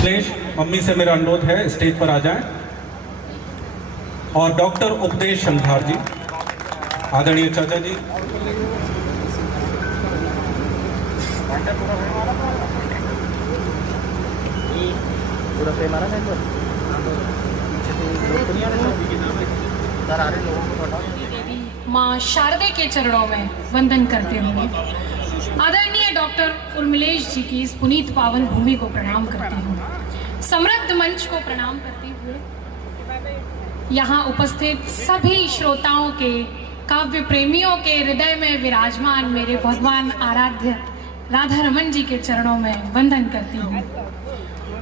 Kamlesh, mummy से मेरा अनुरोध है स्टेज पर आ जाएं। और डॉक्टर उपदेश शंखार जी, आदरणीय चाचा जी। माँ शारदे के चरणों में वंदन करते हुए आदरणीय डॉक्टर उर्मिलेश जी की इस पुनीत पावन भूमि को प्रणाम करती हूँ। समृद्ध मंच को प्रणाम करते हुए यहाँ उपस्थित सभी श्रोताओं के, काव्य प्रेमियों के हृदय में विराजमान मेरे भगवान आराध्य राधा रमन जी के चरणों में वंदन करती हूँ।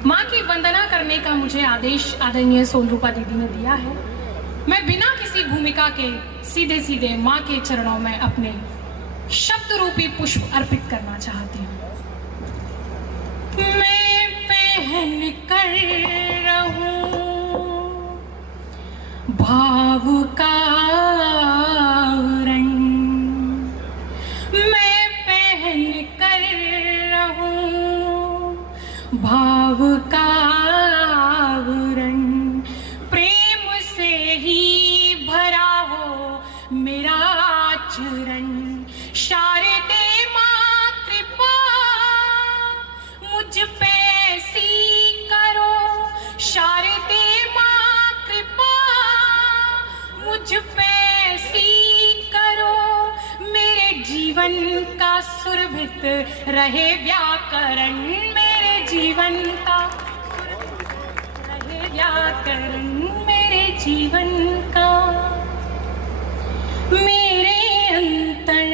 माँ की वंदना करने का मुझे आदेश आदरणीय सोनरूपा दीदी ने दिया है। मैं बिना किसी भूमिका के सीधे सीधे माँ के चरणों में अपने शब्द रूपी पुष्प अर्पित करना चाहती हूँ। मैं पहन कर रहूं भाव का रंग, मैं पहन कर रहूं भाव का रंग, प्रेम से ही भरा हो मेरा चरण। शारदे माँ कृपा मुझ पे ऐसी करो, शारदे माँ कृपा मुझ पे ऐसी करो, मेरे जीवन का सुरभित रहे व्याकरण, मेरे जीवन का रहे व्याकरण, मेरे जीवन का। मेरे अंतर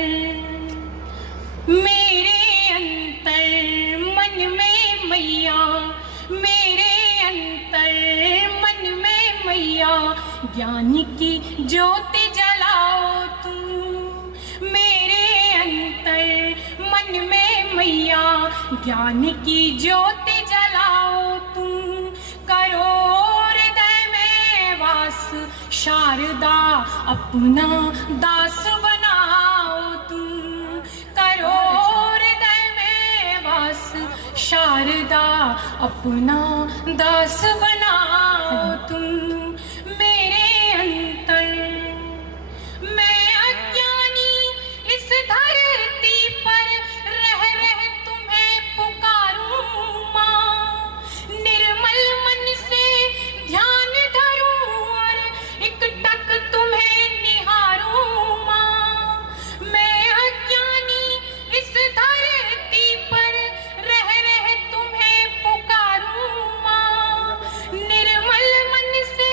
मन में मैया, मेरे अंतर मन में मैया, ज्ञान की ज्योति जलाओ तुम। मेरे अंतर मन में मैया, ज्ञान की ज्योति जलाओ तुम। करो हृदय में वास, शारदा अपना दास बनाओ तुम। करो हृदय में वास, शारदा अपना दास बनाओ तुम। मेरे अंतर मैं अज्ञानी इस धरती पर रह रह तुम्हें पुकारूं माँ, निर्मल मन से ध्यान धरूं और एक टक तुम्हें निहारूं माँ। मैं अज्ञानी इस धरती पर रह रह तुम्हें पुकारूं माँ, निर्मल मन से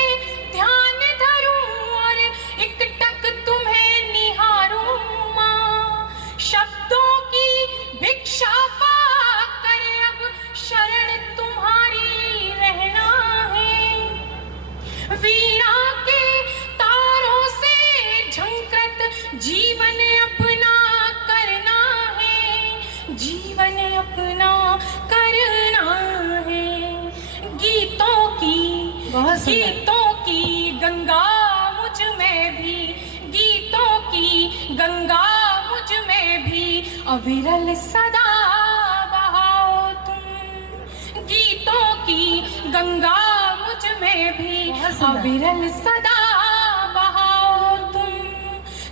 ध्यान धरूं और एक टक तुम्हें निहारूं माँ। शब्दों की भिक्षा पाकर अब शरण तुम्हारी रहना है, वीणा के तारों से झंकृत जीवन अपना करना है, जीवन अपना करना है। गीतों की गंगा मुझ में भी, गीतों की गंगा मुझ में भी अविरल सदा बहाओ तुम। गीतों की गंगा मुझ में भी अविरल सदा बहाओ तुम।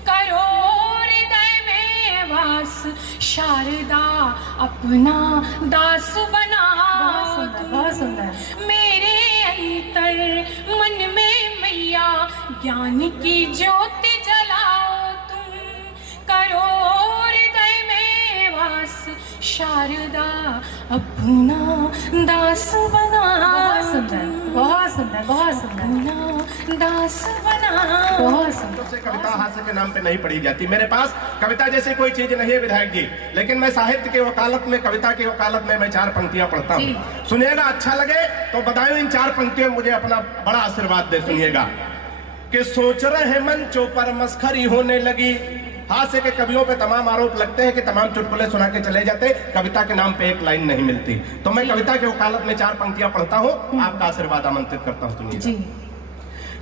करो हृदय में वास, शारदा अपना दास बनाओ तुम। बहुत सुंदर। मेरे अंतर मन में मैया, ज्ञान की ज्योति जलाओ तुम। करो हृदय में वास, शारदा अपना दास बनाओ। बहुत सुंदर, बहुत सुंदर, बहुत सुंदर। अपना दास बनाओ। बहुत सुंदर। से कविता हास्य के नाम पे नहीं पढ़ी जाती। मेरे पास कविता जैसी कोई चीज नहीं है विधायक जी, लेकिन मैं साहित्य के वकालत में, कविता की वकालत में मैं 4 पंक्तियां पढ़ता हूँ। सुनिएगा, अच्छा लगे तो बताओ इन 4 पंक्तियों में मुझे अपना बड़ा आशीर्वाद दे। सुनिएगा कि सोच रहे मंचों पर मस्खरी होने लगी, हास्य के कवियों पे तमाम आरोप लगते हैं कि तमाम चुटकुले सुना के चले जाते, कविता के नाम पे एक लाइन नहीं मिलती। तो मैं कविता के वकालत में 4 पंक्तियां पढ़ता हूँ, आपका आशीर्वाद आमंत्रित करता हूँ। सुनिए।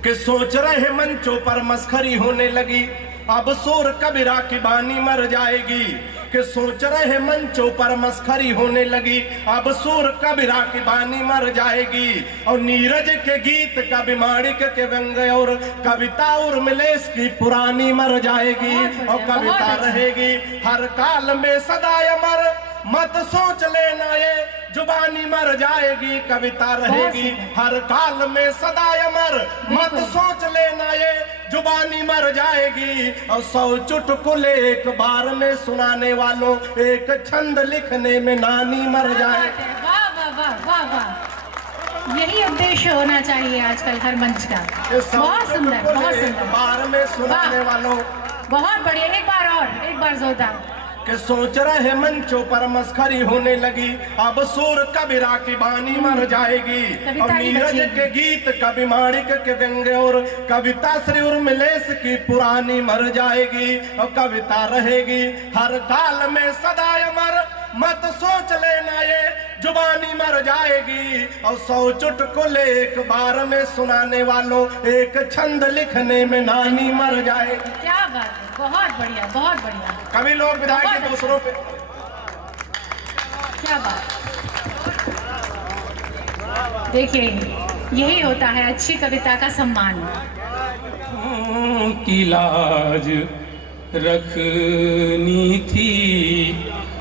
कि सोच रहे मंचों पर मस्खरी होने लगी, अब शोर कबीरा की बानी मर जाएगी। कि सोच रहे मंचों पर मस्खरी होने लगी, अब शोर कबीरा की बानी मर जाएगी। और नीरज के गीत कवि माणिक के व्यंग और कविता उर्मिलेश की पुरानी मर जाएगी। और कविता रहेगी हर काल में सदा अमर, मत सोच लेना ये जुबानी मर जाएगी। कविता रहेगी हर काल में सदा अमर, मत सोच लेना ये जुबानी मर जाएगी। और 100 चुटकुले एक बार में सुनाने वालों, एक छंद लिखने में नानी मर जाएगी। वाह वाह वाह वाह वाह, यही उद्देश्य होना चाहिए आजकल हर मंच का। बहुत सुंदर, बहुत सुंदर। बार में सुनाने वालों, बहुत बढ़िया। एक बार और, एक बार जोरदार। कि सोच रहे मंचों पर मस्खरी होने लगी, अब शोर कबीरा की बानी मर जाएगी। और नीरज के गीत कवि माणिक के व्यंग और कविता श्री उर्मिलेश की पुरानी मर जाएगी। और कविता रहेगी हर काल में सदा अमर, मत सोच लेना ये जुबानी मर जाएगी। और 100 चुटकुले एक बार में सुनाने वालों, एक छंद लिखने में नानी मर जाएगी। क्या बात है, बहुत बढ़िया, बहुत बढ़िया। कभी लोग विधायक के दूसरों पे, क्या बात। देखिए, यही होता है अच्छी कविता का सम्मान। की लाज रखनी थी।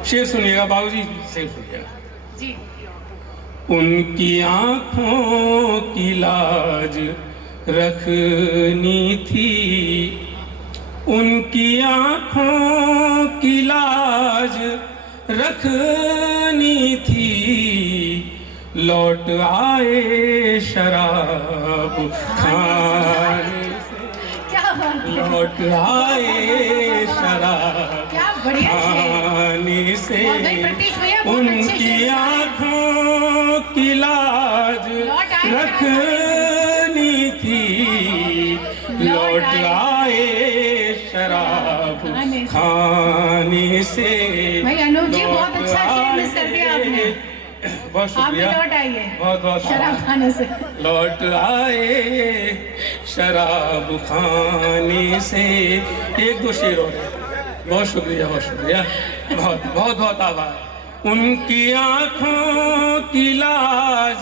शेर सुनिएगा बाबूजी, शेर सुनिएगा जी। उनकी आंखों की लाज रखनी थी, उनकी आंखों की लाज रखनी थी। लौट आए शराब खाने से, क्या बात है, लौट आए शराब क्या बढ़िया खाने से। ब्रिटिश भैया बहुत अच्छे उनकी शेर। आंखों की लाज लौट आए रखनी थी, लौट आए शराब खाने से। भाई अनूप जी, बहुत अच्छा शेर मिस कर दिया आपने। बहुत आप भी शुक्रिया, लौट आइए बहुत बहुत शराब खाने से। लौट आए शराब खाने से। एक दो शेर और है। बहुत शुक्रिया, बहुत शुक्रिया, बहुत बहुत बहुत आभार। उनकी आंखों की लाज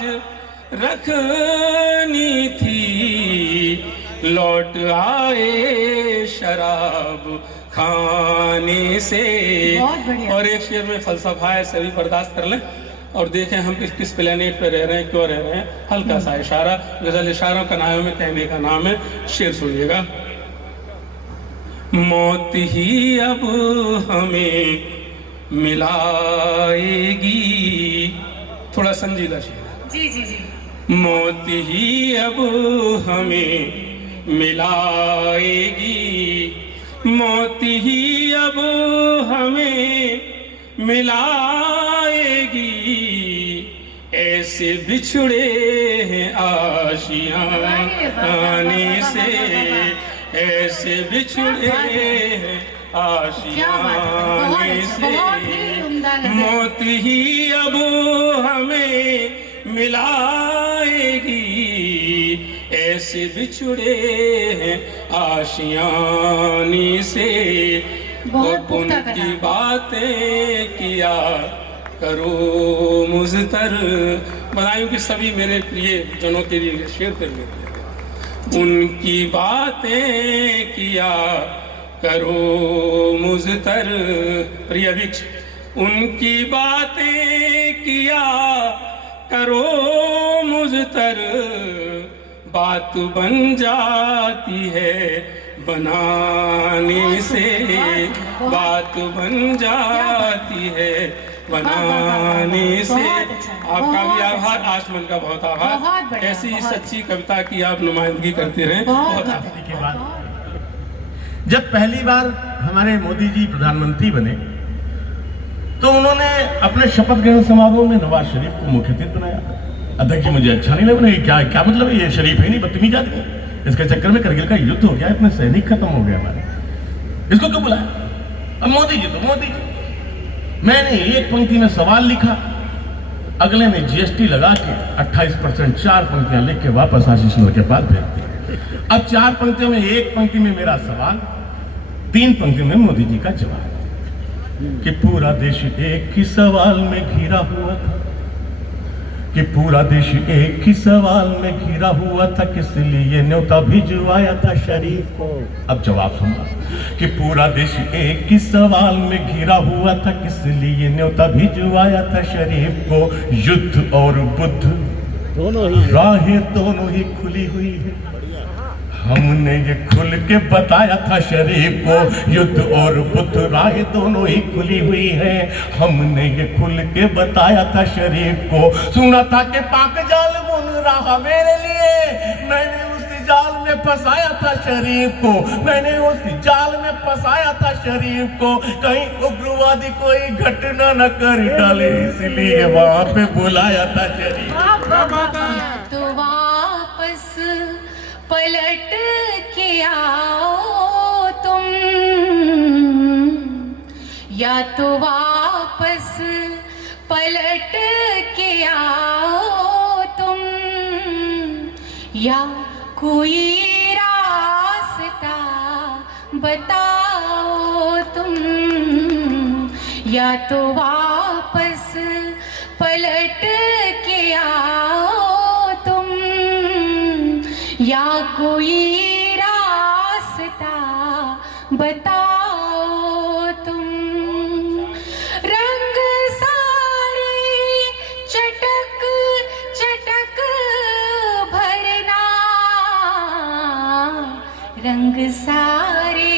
रखनी थी, लौट आए शराब खाने से। और एक शेर में फलसफा है, सभी बर्दाश्त कर लें और देखें हम किस प्लेनेट पे रह रहे हैं, क्यों रह रहे हैं। हल्का सा इशारा, गजल इशारों का नाम में कहने का नाम है। शेर सुनिएगा। मौत ही अब हमें मिलाएगी, थोड़ा संजीदा शेर। जी जी जी। मौत ही अब हमें मिलाएगी, मौत ही अब हमें मिलाएगी। ऐसे बिछड़े हैं आशियाने से, ऐसे बिछड़े हैं आशियाने से। मौत ही अब हमें मिलाएगी, ऐसे बिछड़े हैं आशियाने से। उनकी बातें किया करो मुझतर। बधाइयों कि सभी मेरे प्रिय जनों के लिए शेयर कर लेते। उनकी बातें किया करो मुझतर। प्रिय भिक्ष, उनकी बातें किया करो मुझतर। बात बन जाती है बनाने से, बात बन जाती है बनाने से। आपका भी आभार, आचमन का बहुत आभार। ऐसी सच्ची कविता की आप नुमाइंदगी करते रहें। बहुत आभार। जब पहली बार हमारे मोदी जी प्रधानमंत्री बने तो उन्होंने अपने शपथ ग्रहण समारोह में नवाज शरीफ को मुख्य अतिथि बनाया। अध्यक्ष जी, मुझे अच्छा नहीं लगा। क्या क्या मतलब है, ये शरीफ है नहीं, बदतमीज आदमी। इसके चक्कर में करगिल का युद्ध हो गया, इतने सैनिक खत्म हो गए हमारे, इसको क्यों बुलाया? अब मोदी जी तो मोदी जी। मैंने एक पंक्ति में सवाल लिखा, अगले में जीएसटी लगा के 28% 4 पंक्तियां लिख के वापस आशीष के पास भेज दी। अब 4 पंक्तियों में, एक पंक्ति में मेरा सवाल, 3 पंक्तियों में मोदी जी का जवाब कि पूरा देश एक ही सवाल में घिरा हुआ था, कि पूरा देश एक ही सवाल में घिरा हुआ था, किस लिए न्योता भिजवाया था शरीफ को। अब जवाब सुनना कि पूरा देश एक ही सवाल में घिरा हुआ था, किस लिए न्योता भिजवाया था शरीफ को। युद्ध और बुद्ध दोनों ही राहें दोनों ही खुली हुई है, हमने ये खुल के बताया था शरीफ को। युद्ध और बुद्ध राहें दोनों ही खुली हुई है, हमने ये खुल के बताया था शरीफ को। सुना था कि पाक जाल बुन रहा मेरे लिए, मैंने उस जाल में फंसाया था शरीफ को, मैंने उस जाल में फंसाया था शरीफ को। कहीं उग्रवादी कोई घटना न कर डाले, इसलिए वहां पे बुलाया था शरीफ। तो वापस पलट के आओ तुम, या तो वापस पलट के आओ तुम, या कोई रास्ता बताओ तुम, या तो वापस पलट के आओ तुम, या कोई रास्ता बताओ तुम। रंग सारे चटक चटक भरना, रंग सारे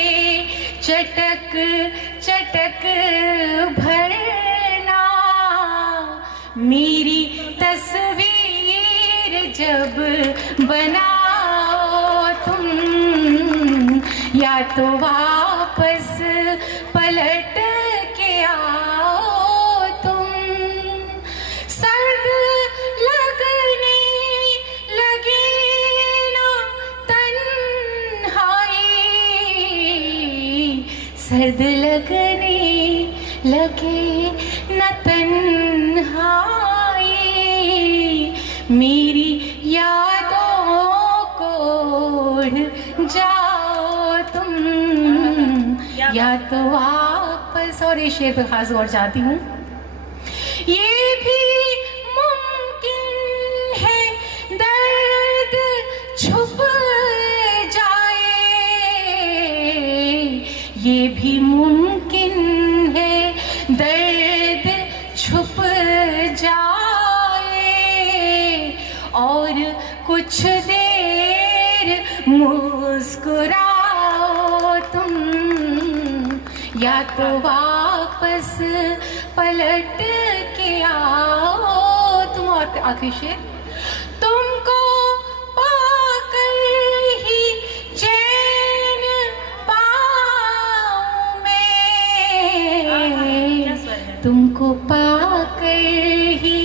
चटक चटक भरना, मेरी तस्वीर जब बनाओ तुम, या तो वापस पलट के आओ तुम। सर्द लगने लगे ना तन्हाई, सर्द लगने लगे न तन्हाई, मेरी यादों को ओढ़ जाओ तुम, या तो वापस। और इस शेर पे खास गौर चाहती हूँ, ये भी मुमकिन है दर्द छुप जाए, ये भी मुमकिन है दर्द छुप जाए, और कुछ देर मुस्कुराओ तुम, या तो वापस पलट के आओ तुम। और आखिरी शेर, तुमको पाकर ही चैन पाऊं मैं, तुमको पाकर ही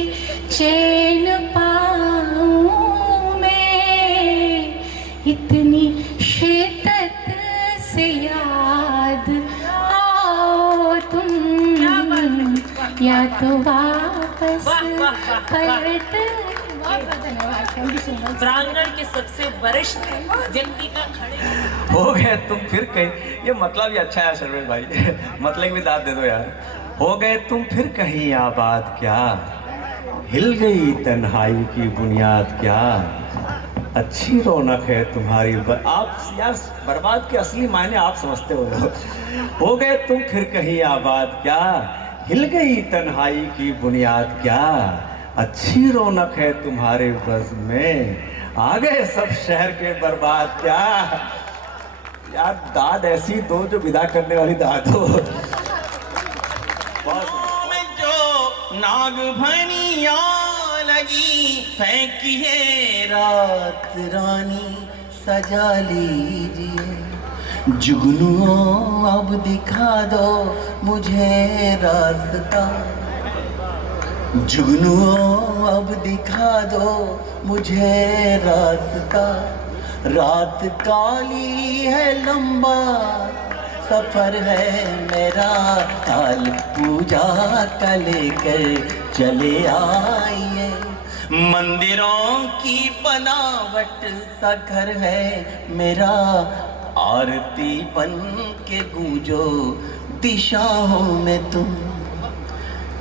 चैन पाऊं मैं, इतनी शिद्दत से याद आओ तुम, या तो वापस पलट। प्रांगण के सबसे वरिष्ठ व्यक्ति का खड़े हो गए तुम फिर कहीं, ये मतलब ही अच्छा है सर्वेश भाई मतलब भी दाद दे दो यार। हो गए तुम फिर कहीं आबाद क्या, हिल गई तन्हाई की बुनियाद क्या, अच्छी रौनक है तुम्हारी। आप यार बर्बाद के असली मायने आप समझते हो गए तुम फिर कहीं आबाद क्या, हिल गई तन्हाई की बुनियाद क्या, अच्छी रौनक है तुम्हारे बज़ में, आ गए सब शहर के बर्बाद क्या। यार दाद ऐसी दो जो विदा करने वाली दाद हो। जो नाग भनिया लगी फेंकिए रात रानी सजा लीजिए, जुगनुओं अब दिखा दो मुझे रास्ता, जुगनुओं अब दिखा दो मुझे रास्ता, रात काली है लंबा सफर है मेरा, ताल पूजा का लेकर चले आइए, मंदिरों की बनावट सा घर है मेरा, आरती बन के गूंजो दिशाओं में तुम।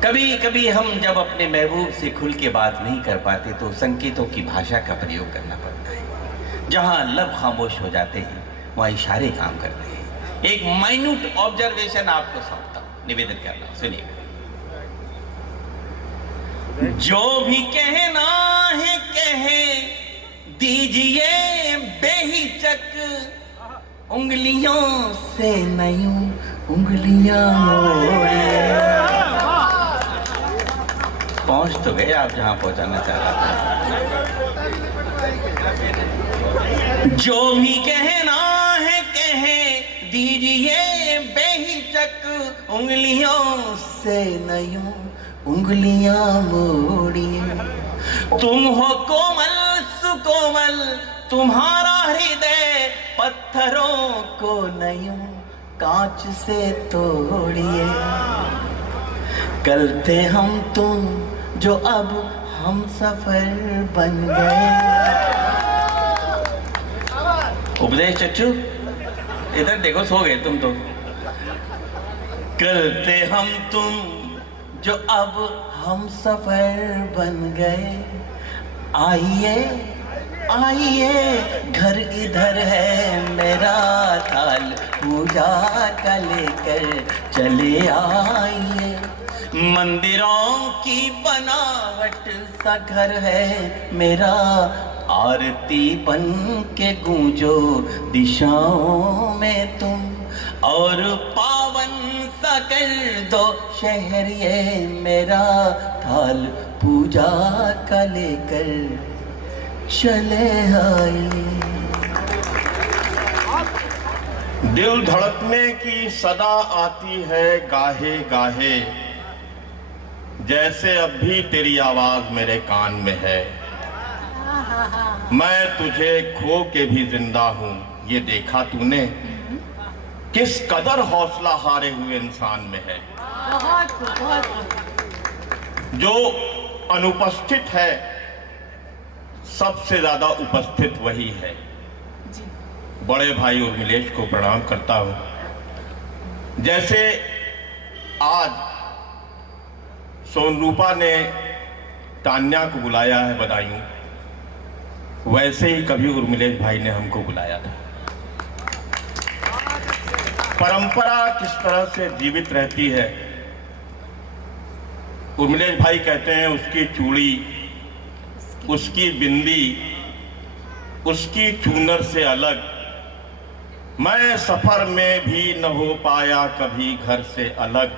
कभी कभी हम जब अपने महबूब से खुल के बात नहीं कर पाते तो संकेतों की भाषा का प्रयोग करना पड़ता है। जहां लब खामोश हो जाते हैं वहां इशारे काम करते हैं। एक माइन्यूट ऑब्जर्वेशन आपको सौंपता हूं, निवेदन कर रहा हूं, सुनिए। जो भी कहना है कहे दीजिए बेहिचक, उंगलियों से नहीं उंगलियां मोड़े। पहुंच तो गए आप जहां पहुंचाना चाह रहा था। जो भी कहना है कहे दीजिए बेहिचक, उंगलियों से नहीं उंगलियां मोड़िए। तुम हो कोमल सुकोमल, तुम्हारा हृदय पत्थरों को नहीं कांच से तोड़िए। कल थे हम तुम जो अब हम सफर बन गए। उपदेश चच्चू इधर देखो, सो गए तुम तो। कल थे हम तुम जो अब हम सफर बन गए। आइए आइए घर इधर है मेरा, थाल पूजा का लेकर चले आइए। मंदिरों की बनावट सा घर है मेरा, आरती बन के गूंजो दिशाओं में तुम। और पावन सा कर दो शहर ये मेरा, थाल पूजा का लेकर चले आए। दिल धड़कने की सदा आती है गाहे गाहे, जैसे अब भी तेरी आवाज मेरे कान में है। मैं तुझे खो के भी जिंदा हूं, ये देखा तूने किस कदर हौसला हारे हुए इंसान में है। जो अनुपस्थित है सबसे ज्यादा उपस्थित वही है। बड़े भाई उर्मिलेश को प्रणाम करता हूं। जैसे आज सोनरूपा ने तान्या को बुलाया है बदायूं, वैसे ही कभी उर्मिलेश भाई ने हमको बुलाया था। परंपरा किस तरह से जीवित रहती है। उर्मिलेश भाई कहते हैं उसकी चूड़ी, उसकी बिंदी, उसकी चूनर से अलग मैं सफर में भी न हो पाया कभी घर से अलग।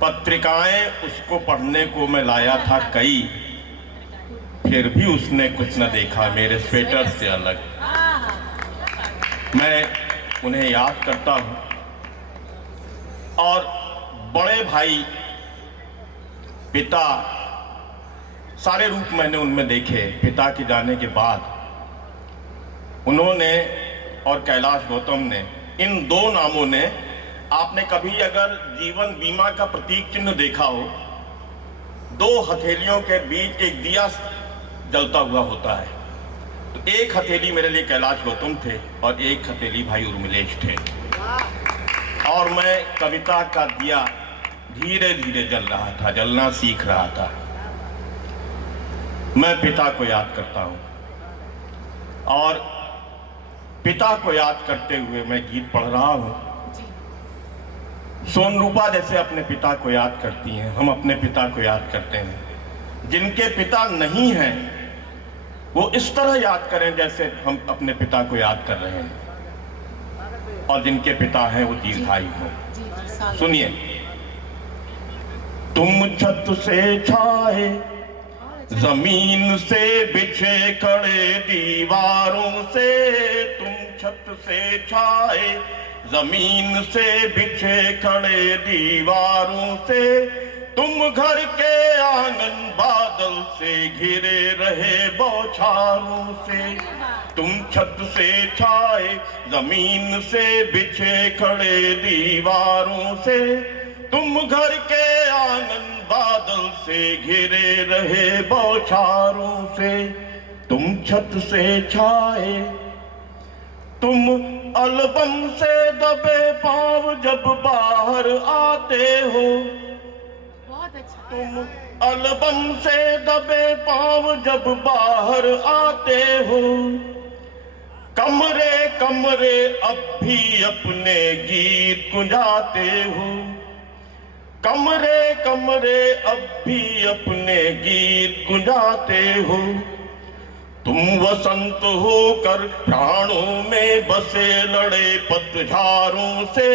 पत्रिकाएं उसको पढ़ने को मैं लाया था कई, फिर भी उसने कुछ न देखा मेरे स्वेटर से अलग। मैं उन्हें याद करता हूं। और बड़े भाई, पिता, सारे रूप मैंने उनमें देखे। पिता के जाने के बाद उन्होंने और कैलाश गौतम ने, इन दो नामों ने, आपने कभी अगर जीवन बीमा का प्रतीक चिन्ह देखा हो, दो हथेलियों के बीच एक दिया जलता हुआ होता है, तो एक हथेली मेरे लिए कैलाश गौतम थे और एक हथेली भाई उर्मिलेश थे। और मैं कविता का दिया धीरे धीरे जल रहा था, जलना सीख रहा था। मैं पिता को याद करता हूं और पिता को याद करते हुए मैं गीत पढ़ रहा हूं। सोनरूपा जैसे अपने पिता को याद करती हैं, हम अपने पिता को याद करते हैं। जिनके पिता नहीं हैं वो इस तरह याद करें जैसे हम अपने पिता को याद कर रहे हैं, और जिनके पिता हैं वो दीर्घायु हों। सुनिए। तुम छत से छाए, जमीन से बिछे खड़े दीवारों से, तुम छत से छाए, जमीन से बिछे खड़े दीवारों से, तुम घर के आंगन बादल से घिरे रहे बौछारों से। तुम छत से छाए, जमीन से बिछे खड़े दीवारों से, तुम घर के आंगन बादल बादल से घिरे रहे बौछारों से, तुम छत से छाए। तुम अलबम से दबे पांव जब बाहर आते हो, बहुत अच्छा। तुम अलबम से दबे पांव जब बाहर आते हो। कमरे कमरे अब भी अपने गीत गुंजाते हो, कमरे कमरे अब भी अपने गीत गुंजाते हो। तुम वसंत होकर प्राणों में बसे लड़े पतझारों से,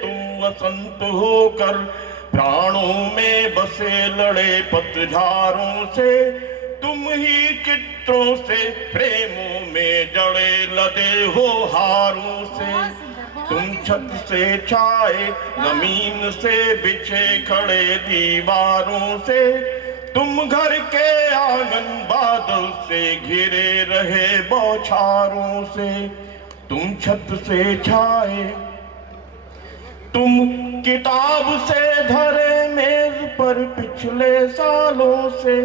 तुम वसंत होकर प्राणों में बसे लड़े पतझारों से। तुम ही चित्रों से प्रेमों में जड़े लदे हो हारों से। तुम छत से छाए जमीन से बिछे खड़े दीवारों से। तुम घर के आंगन बादल से घिरे रहे बौछारों से, तुम छत से छाए। तुम किताब से धरे मेज पर पिछले सालों से,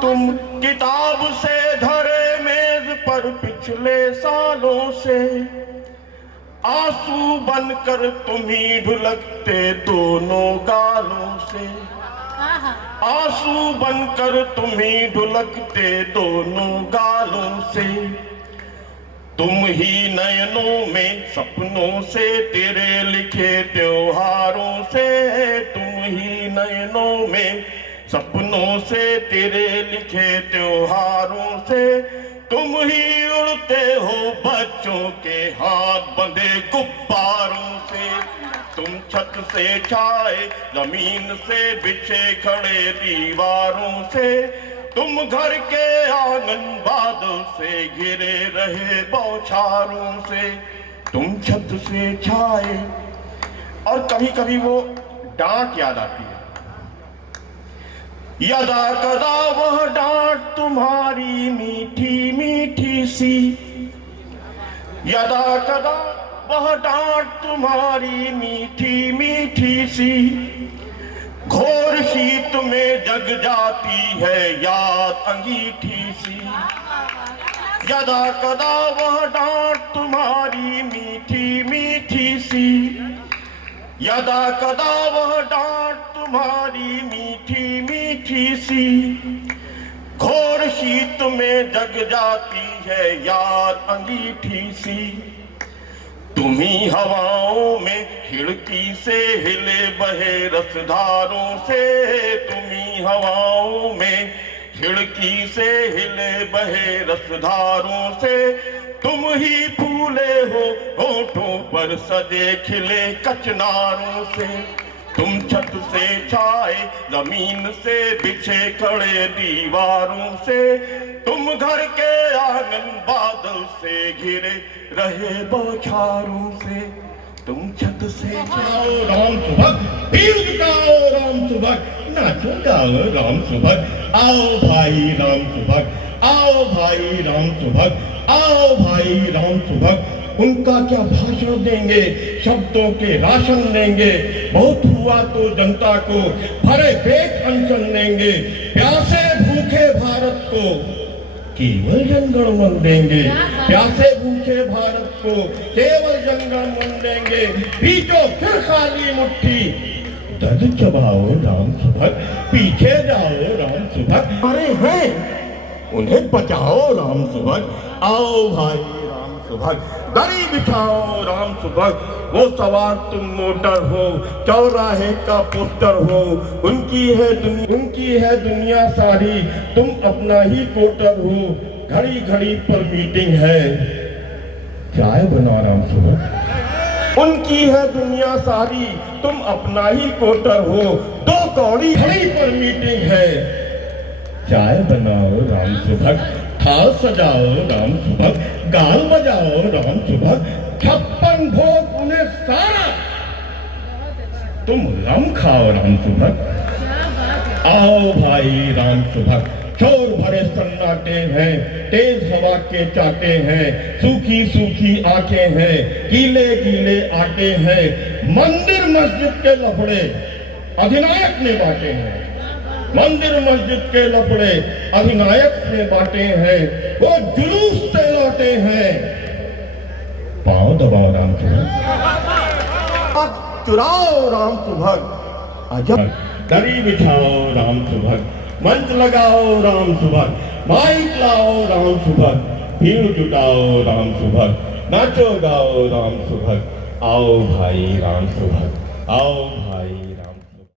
तुम किताब से धरे मेज पर पिछले सालों से। आंसू बनकर तुम ही ढुलकते दोनों गालों से, आंसू बनकर तुम ही ढुलकते दोनों गालों से। तुम ही नयनों में सपनों से तेरे लिखे त्योहारों से, तुम ही नयनों में सपनों से तेरे लिखे त्योहारों से। तुम ही उड़ते हो बच्चों के हाथ बंधे गुब्बारों से। तुम छत से छाए जमीन से बिछे खड़े दीवारों से। तुम घर के आंगन बादल से घिरे रहे बौछारों से, तुम छत से छाए। और कभी कभी वो डांट याद आती है, यदा कदा वह डांट तुम्हारी मीठी मीठी सी, यदा कदा वह डांट तुम्हारी मीठी मीठी सी। घोर शीत में जग जाती है याद अंगीठी सी, यदा कदा वह डांट तुम्हारी मीठी मीठी सी। यदा कदा वह डांट तुम्हारी मीठी मीठी सी। घोर शीत में जग जाती है याद अंगीठी सी। तुम्ही हवाओं में खिड़की से हिले बहे रसधारों से, तुम्ही हवाओं में खिड़की से हिले बहे रसधारों से। तुम ही फूले हो होठों पर सजे खिले कचनारों से। तुम छत से छाए जमीन से बिछे खड़े दीवारों से। तुम घर के आंगन बादल से घिरे रहे बौछारों से, तुम छत से छाओ राम सुभग, भीड़ जुटाओ राम सुभग, नाचो गाओ राम सुभग। आओ भाई राम सुभग, आओ भाई राम सुभग, आओ भाई राम सुभग। उनका क्या भाषण देंगे, शब्दों के राशन देंगे। बहुत हुआ तो जनता को भरे पेट अनशन देंगे। प्यासे भूखे भारत को केवल जनगण मन देंगे, प्यासे भूखे भारत को केवल जनगण मन देंगे। पीछो फिर खाली मुट्ठी, दर्द चबाओ राम सुभग, पीछे जाओ राम सुभग। अरे हैं उन्हें बचाओ राम सुभग। आओ भाई राम सुभग, दरी बिछाओ राम सुभग। वो सवार तुम मोटर हो, चौराहे का पोस्टर हो। उनकी है दुनिया सारी, तुम अपना ही कोटर हो। घड़ी घड़ी पर मीटिंग है, चाय बना राम सुभग। उनकी है दुनिया सारी, तुम अपना ही कोटर हो। दो कौड़ी घड़ी पर मीटिंग है, चाय बनाओ राम सुभग। थाल सजाओ राम सुभग, गाल बजाओ राम सुभग। 56 भोग उन्हें सारा, तुम रम खाओ राम सुभग। आओ भाई राम सुभग। शोर भरे सन्नाटे हैं, तेज हवा के चाटे हैं। सूखी सूखी आंखें हैं, गीले गीले आटे हैं। मंदिर मस्जिद के लफड़े अधिनायक ने बांटे हैं, मंदिर मस्जिद के लफड़े अधिनायक ने बांटे हैं, वो जुलूस से लौटे हैं, पांव दबाओ राम सुभग, चुराओ राम सुभग, अजब दरी बिछाओ राम सुभग, मंच लगाओ राम सुभग, माइक लाओ राम सुभग, भीड़ जुटाओ राम सुभग, नाचो गाओ राम सुभग, आओ भाई राम सुभग, आओ भाई राम